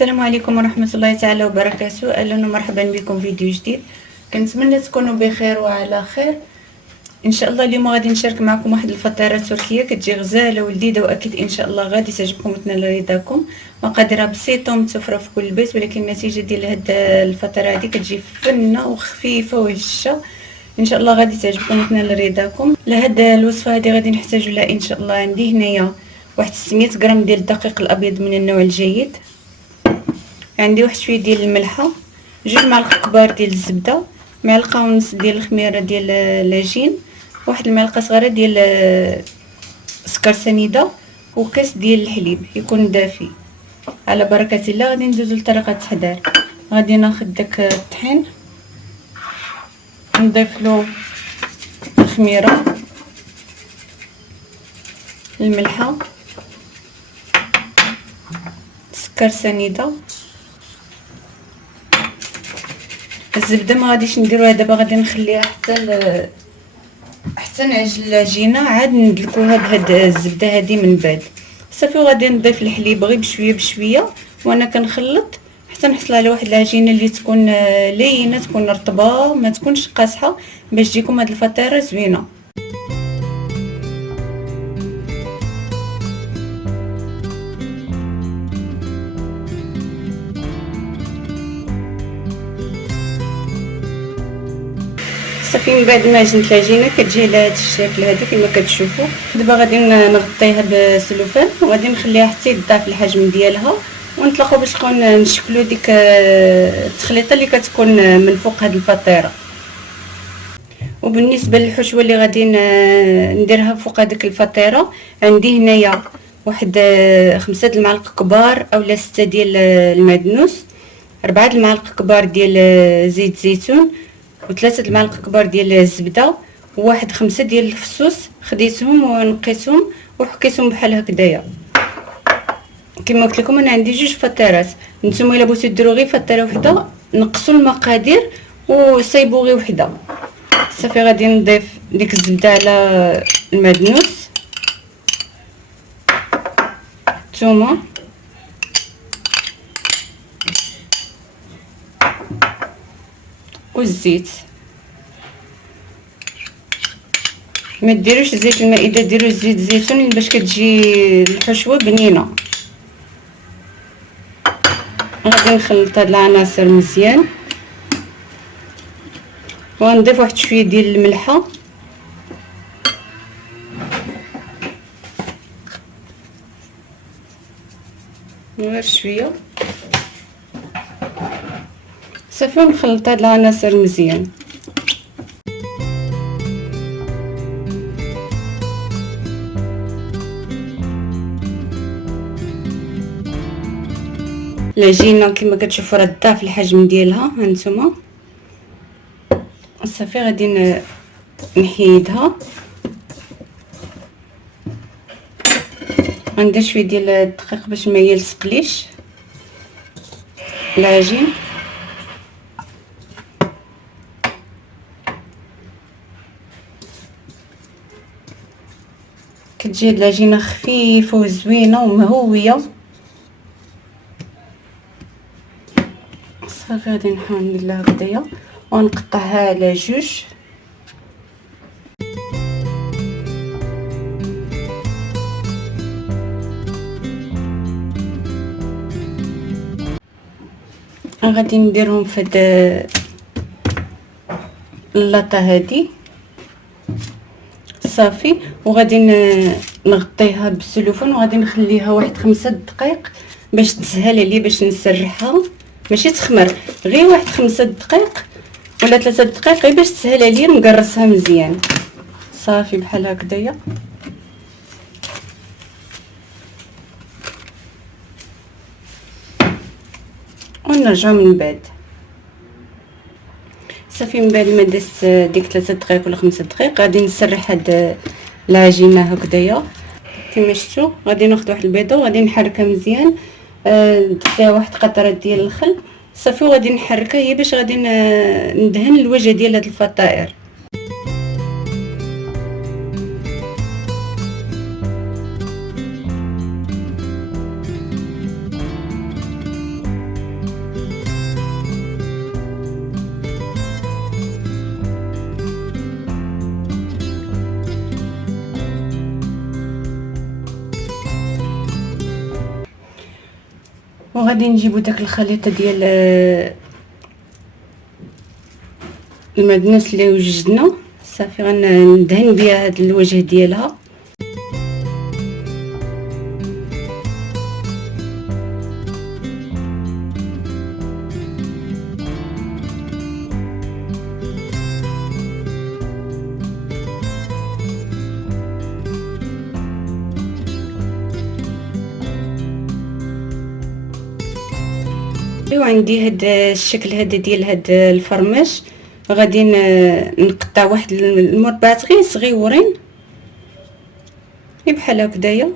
السلام عليكم ورحمة الله تعالى وبركاته. اهلا ومرحبا بكم فيديو جديد. كنتمنى تكونوا بخير وعلى خير ان شاء الله. اليوم غادي نشارك معكم واحد الفطيره تركيه كتجي غزاله ولذيذه، واكيد ان شاء الله غادي تعجبكم وتنال رضاكم. مقاديرها بسيطه ومتوفره في كل بيت، ولكن النتيجه ديال هاد الفطيره هذه كتجي فنه وخفيفه وهشه. ان شاء الله غادي تعجبكم وتنال رضاكم. لهاد الوصفه هذه غادي نحتاجوا لها ان شاء الله. عندي هنايا واحد 600 غرام ديال الدقيق الابيض من النوع الجيد، عندي واحد شويه ديال الملحه، 2 معالق كبار ديال الزبده، معلقه ونص ديال الخميره ديال العجين، واحد المعلقه صغيره ديال سكر سنيده، وكاس ديال الحليب يكون دافي. على بركه الله غادي ندوزو لطريقه التحضير. غادي ناخذ داك الطحين نضيف له الخميره، الملحه، سكر سنيده، الزبده ما غاديش نديروها دابا، غادي نخليها حتى نعجن العجينه عاد ندلكوها بهاد الزبده هذه من بعد. صافي وغادي نضيف الحليب غير بشويه بشويه وانا كنخلط حتى نحصل على واحد العجينه اللي تكون لينه، تكون رطبه ما تكونش قاصحه، باش تجيكم هاد الفطيره زوينه. صافي من بعد ما عجنت العجينه كتجي على هذا الشكل هذا كما كتشوفوا. دابا غادي نغطيها بسلوفان وغادي نخليها حتى يضاعف الحجم ديالها، ونطلقوا باش نشكلوا ديك التخليطه اللي كتكون من فوق هذه الفطيره. وبالنسبه للحشوه اللي غادي نديرها فوق هذيك الفطيره، عندي هنايا واحد 5 المعالق كبار اولا 6 ديال المعدنوس، 4 المعالق كبار ديال زيت زيتون، و3 المعالق كبار ديال الزبده، وواحد 5 ديال الفصوص خديتهم ونقيتهم وحكيتهم بحال هكذايا. كما قلت لكم انا عندي 2 فطيرات، نتوما الا بغيتو ديروا غير فطيره وحده نقصوا المقادير وصايبوا غير وحده. صافي غادي نضيف ديك الزبده على المعدنوس، الثومه، والزيت. ما ديروش زيت المائده، ديروا زيت زيتون باش كتجي الحشوه بنينه. غادي نخلط هاد العناصر مزيان ونضيف واحد شويه ديال الملحه، غير شويه. صافي نخلط هاد العناصر مزيان. العجينه كما كتشوفوا راه ضاف الحجم ديالها هانتوما. صافي غادي نحيدها، غندير شويه ديال الدقيق باش ما يلصقليش العجين. كتجي هاد العجينه خفيفه وزوينه ومهويه. صافي غادي نحاول ندير لها هكذايا ونقطعها على 2. غادي نديرهم في هاد اللاطه هذه. صافي وغادي نغطيها بالسلوفان وغادي نخليها واحد 5 دقائق باش تسهل عليا باش نسرحها، ماشي تخمر، غير واحد 5 دقائق ولا 3 دقائق غير باش تسهل عليا نقرصها مزيان. صافي بحال هكذايا. ونرجعو من بعد. صافي من بعد ما دازت ديك 3 دقائق ولا 5 دقائق غادي نسرح هاد العجينه هكذايا كما شفتوا. غادي ناخذ واحد البيضه وغادي نحركها مزيان، فيها واحد قطره ديال الخل. صافي وغادي نحركها هي باش غادي ندهن الوجه ديال هاد الفطائر. وغادي نجيبو داك الخليطه ديال المعدنوس اللي وجدنا صافي. غندهن بها هاد الوجه ديالها. ايوا عندي هاد الشكل هذا ديال هاد الفرماج. غادي نقطع واحد المربعات غير صغيورين بحال هكذايا.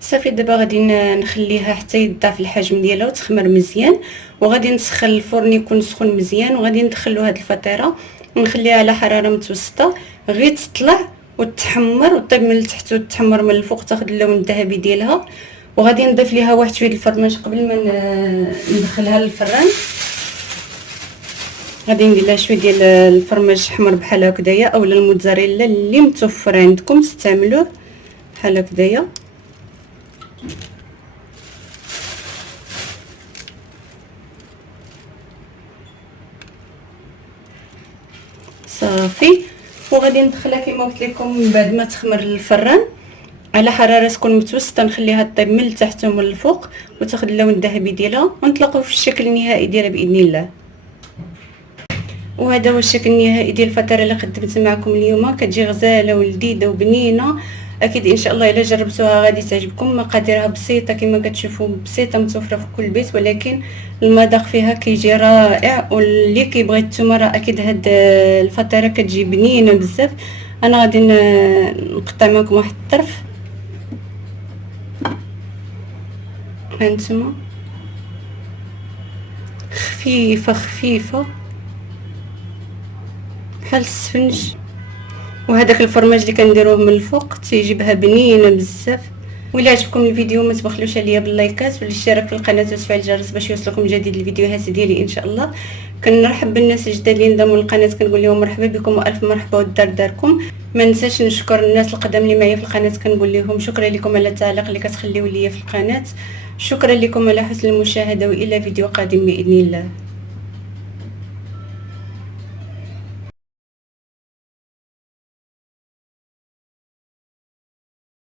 صافي دابا غادي نخليها حتى يضاف الحجم ديالها وتخمر مزيان، وغادي نسخن الفرن يكون سخون مزيان، وغادي ندخلو هاد الفطيره ونخليها على حراره متوسطه غير تطلع وتحمر وطيب من التحت وتحمر من الفوق تاخذ اللون الذهبي ديالها. وغادي نضيف ليها واحد شويه الفرماج قبل ما ندخلها للفران. غادي ندير لها شويه ديال الفرماج احمر بحال هكذايا، اولا الموتزاريلا اللي متوفر عندكم استعملوه بحال هكذايا. صافي وغادي ندخلها كما قلت لكم بعد ما تخمر الفران على حراره تكون متوسطه، نخليها طيب من التحت ومن الفوق وتاخذ اللون الذهبي ديالها، ونطلقوا في الشكل النهائي ديالها باذن الله. وهذا هو الشكل النهائي ديال الفطيره اللي قدمت معكم اليوم. كتجي غزاله ولذيذه وبنينه، اكيد ان شاء الله الا جربتوها غادي تعجبكم. مقاديرها بسيطه كما كتشوفوا، بسيطه متوفره في كل بيت، ولكن المذاق فيها كيجي رائع. واللي كيبغي الثومه راه اكيد هاد الفطيره كتجي بنينه بزاف. انا غادي نقطع معكم واحد الطرف، هانتوما خفيفه خفيفه بحال السفنج. وهذاك الفرماج اللي كنديروه من الفوق تيجي بها بنينه بزاف. وإلا عجبكم الفيديو ما تبخلوش عليا باللايكات والاشتراك في القناه وتفعيل الجرس باش يوصلكم جديد الفيديوهات ديالي ان شاء الله. كنرحب بالناس الجداد اللي انضموا للقناه، كنقول لهم مرحبا بكم والف مرحبا والدار داركم. ما ننساش نشكر الناس القدام اللي معايا في القناه، كنقول لهم شكرا لكم على التعليق اللي كتخليو ليا في القناه. شكرا لكم على حسن المشاهده، والى فيديو قادم باذن الله.